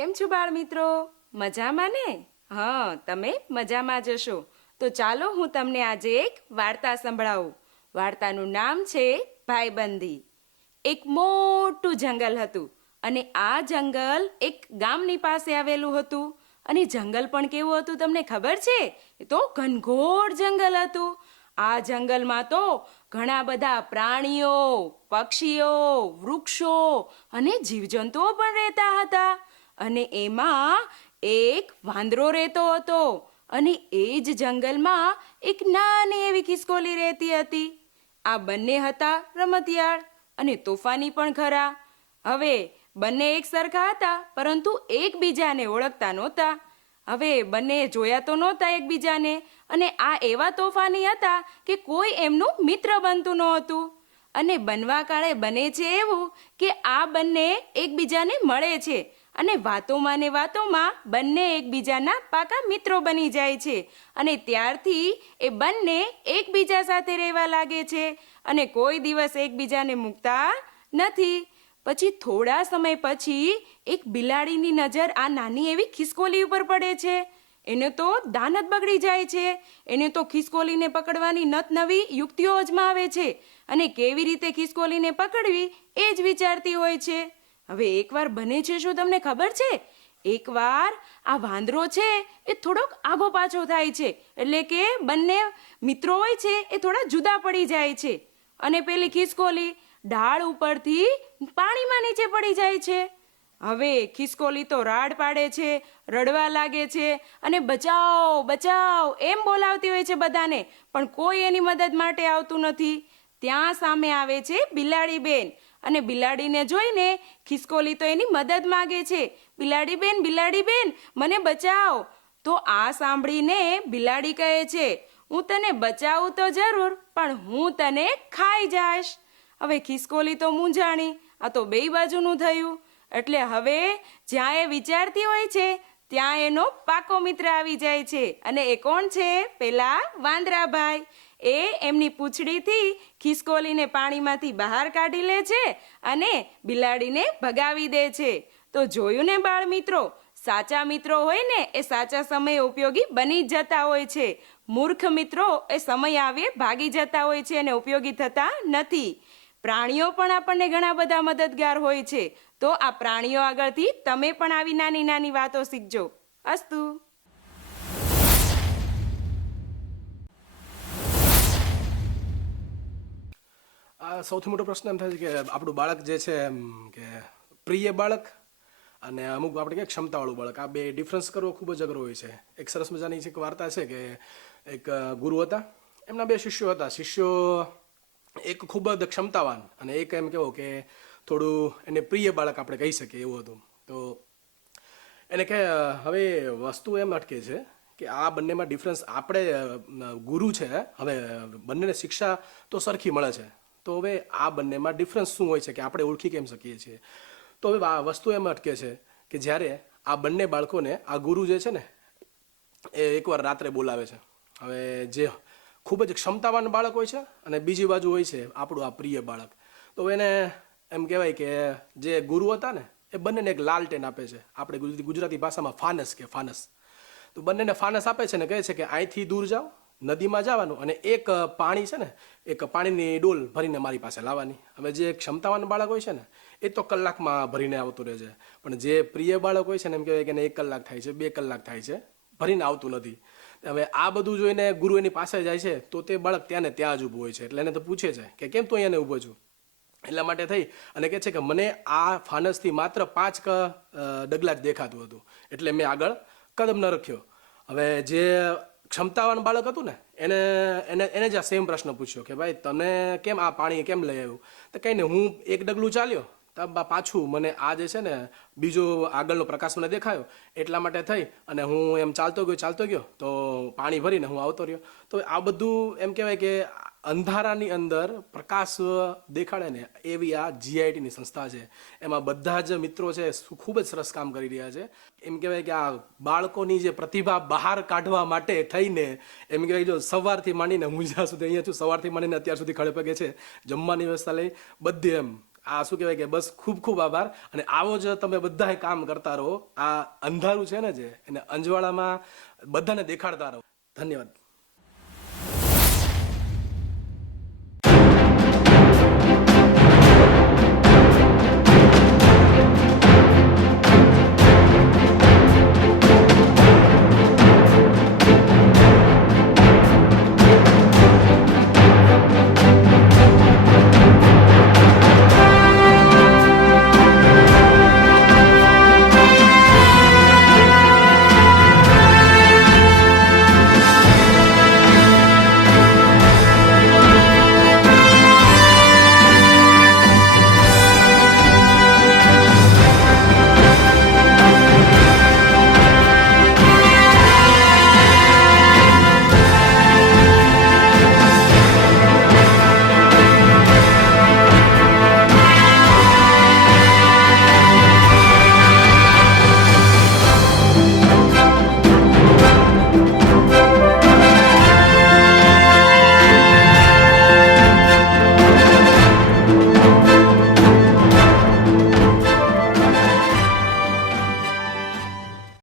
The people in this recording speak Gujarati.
કેમ છો બાળ મિત્રો મજામાં ને? હા, તમે મજામાં જશો તો ચાલો હું તમને આજે એક વાર્તા સંભળાવું. વાર્તાનું નામ છે ભાઈબંધી. એક મોટું જંગલ હતું અને આ જંગલ એક ગામની પાસે આવેલું હતું. અને જંગલ પણ કેવું હતું તમને ખબર છે? તો ઘનઘોર જંગલ હતું. આ જંગલમાં તો ઘણા બધા પ્રાણીઓ, પક્ષીઓ, વૃક્ષો અને જીવજંતુઓ પણ રહેતા હતા. અને એમાં એક વાંદરો રહેતો હતો અને એ જ જંગલમાં એક નાની એવી ખિસકોલી રહેતી હતી. આ બંને હતા રમતિયાળ અને તોફાની પણ ખરા. હવે બંને એક સરખા હતા, પરંતુ એકબીજાને ઓળખતા નહોતા. હવે બંને જોયા તો નહોતા એકબીજાને અને આ એવા તોફાની હતા કે કોઈ એમનું મિત્ર બનતું નહોતું. અને બનવા કાળે બને છે એવું કે આ બંને એકબીજાને મળે છે અને વાતોમાં ને વાતોમાં બંને એકબીજાના પાકા મિત્રો બની જાય છે. અને ત્યારથી એ બંને એકબીજા સાથે રહેવા લાગે છે અને કોઈ દિવસ એકબીજાને મૂકતા નથી. પછી થોડા સમય પછી એક બિલાડીની નજર આ નાની એવી ખિસકોલી ઉપર પડે છે. એને તો દાન જ બગડી જાય છે. એને તો ખિસકોલીને પકડવાની નત નવી યુક્તિઓ અજમાવે છે. અને કેવી રીતે ખિસકોલીને પકડવી એ જ વિચારતી હોય છે. હવે એકવાર બને છે શું તમને ખબર છે? એકવાર આ વાંદરો છે એ થોડોક આગો પાછો થાય છે. એટલે કે બંને મિત્રો હોય છે એ થોડા જુદા પડી જાય છે. અને પેલી ખિસકોલી ઢાળ ઉપરથી પાણીમાં નીચે પડી જાય છે. હવે ખિસકોલી તો રાડ પાડે છે, રડવા લાગે છે અને બચાવ બચાવ એમ બોલાવતી હોય છે બધાને. પણ કોઈ એની મદદ માટે આવતું નથી. ત્યાં સામે આવે છે બિલાડી બેન અને બિલાડીને જોઈને ખિસકોલી તો એની મદદ માગે છે. બિલાડી બેન બિલાડી બેન મને બચાવો. તો આ સાંભળીને બિલાડી કહે છે, હું તને બચાવું તો જરૂર, પણ હું તને ખાઈ જાશ હવે ખિસકોલી તો મૂંઝાણી, આ તો બેય બાજુનું થયું. એટલે હવે જ્યાં એ વિચારતી હોય છે, ત્યાં એનો પાકો મિત્ર આવી જાય છે. અને એ કોણ છે? પેલા વાંદરાભાઈ. એ એમની પૂંછડીથી ખિસકોલીને પાણીમાંથી બહાર કાઢી લે છે અને બિલાડીને ભગાવી દે છે. તો જોયું ને બાળ મિત્રો સાચા મિત્રો હોય ને એ સાચા સમયે ઉપયોગી બની જતા હોય છે. મૂર્ખ મિત્રો એ સમય આવે ભાગી જતા હોય છે અને ઉપયોગી થતા નથી. પ્રાણીઓ પણ આપણને ઘણા બધા મદદગાર હોય છે. તો આ પ્રાણીઓ આગળથી તમે પણ આવી નાની નાની વાતો શીખજો. અસ્તુ. આ સૌથી મોટો પ્રશ્ન એમ થાય છે કે આપણું બાળક જે છે એમ કે પ્રિય બાળક અને અમુક આપણે કે ક્ષમતાવાળું બાળક, આ બે ડિફરન્સ કરવો ખૂબ જ અઘરો હોય છે. એક સરસ મજાની એક વાર્તા છે કે એક ગુરુ હતા. એમના બે શિષ્યો હતા. શિષ્યો એક ખૂબ જ ક્ષમતાવાન અને એક એમ કેવો કે થોડું એને પ્રિય બાળક આપણે કહી શકીએ એવું હતું. તો એને કે હવે વસ્તુ એમ અટકે છે કે આ બંનેમાં ડિફરન્સ આપણે ગુરુ છે, હવે બંનેને શિક્ષા તો સરખી મળે છે. તો હવે આ બંનેમાં ડિફરન્સ શું હોય છે કે આપણે ઓળખી કેમ શકીએ છીએ? તો હવે આ વસ્તુ એમ અટકે છે કે જ્યારે આ બંને બાળકોને આ ગુરુ જે છે ને, એ એકવાર રાત્રે બોલાવે છે. હવે જે ખૂબ જ ક્ષમતાવાન બાળક હોય છે અને બીજી બાજુ હોય છે આપણું આ પ્રિય બાળક. તો એને એમ કહેવાય કે જે ગુરુ હતા ને, એ બંનેને એક લાલટેન આપે છે. આપણે ગુજરાતી ભાષામાં ફાનસ કે ફાનસ. તો બંનેને ફાનસ આપે છે ને કહે છે કે અહીંથી દૂર જાઓ નદીમાં જવાનું અને એક પાણી છે ને, એક પાણીની ડોલ ભરીને મારી પાસે લાવવાની. હવે જે ક્ષમતાવાન બાળક હોય છે ને, એ તો કલાકમાં ભરીને આવતું રહે છે પણ જે પ્રિય બાળક હોય છે ને, એમ કહેવાય કે એક કલાક થાય છે, બે કલાક થાય છે, ભરીને આવતું નથી. હવે આ બધું જોઈને ગુરુ એની પાસે જાય છે, તો તે બાળક ત્યાં ને ત્યાં જ ઊભું હોય છે. એટલે એને તો પૂછે છે કે કેમ તું અહીંયા ઊભો છું? એટલા માટે થઈ અને કહે છે કે મને આ ફાનસથી માત્ર પાંચ ક ડગલા જ દેખાતું હતું. એટલે મેં આગળ કદમ ન રખ્યો. હવે જે ક્ષમતાવાન બાળક હતું ને, એને એને એને જ આ સેમ પ્રશ્ન પૂછ્યો કે ભાઈ તમે કેમ આ પાણી કેમ લઈ આવ્યું? તો કંઈ નહીં હું એક ડગલું ચાલ્યો, તો પાછું મને આ જે છે ને, બીજો આગળનો પ્રકાશ મને દેખાયો, એટલા માટે થઈ અને હું એમ ચાલતો ગયો ચાલતો ગયો, તો પાણી ભરીને હું આવતો રહ્યો. તો આ બધું એમ કહેવાય કે અંધારાની અંદર પ્રકાશ દેખાડે ને એવી આ જીઆઈટીની સંસ્થા છે. એમાં બધા જ મિત્રો છે ખૂબ જ સરસ કામ કરી રહ્યા છે. એમ કહેવાય કે આ બાળકોની જે પ્રતિભા બહાર કાઢવા માટે થઈને, એમ કહેવાય જો સવારથી માંડીને હું જ્યાં સુધી અહીંયા છું, સવારથી માંડીને અત્યાર સુધી ખડે પગે છે, જમવાની વ્યવસ્થા લઈ બધી એમ. આ શું કહેવાય કે બસ ખૂબ ખૂબ આભાર. અને આવો જ તમે બધાએ કામ કરતા રહો. આ અંધારું છે ને જે, એને અંજવાળામાં બધાને દેખાડતા રહો. ધન્યવાદ.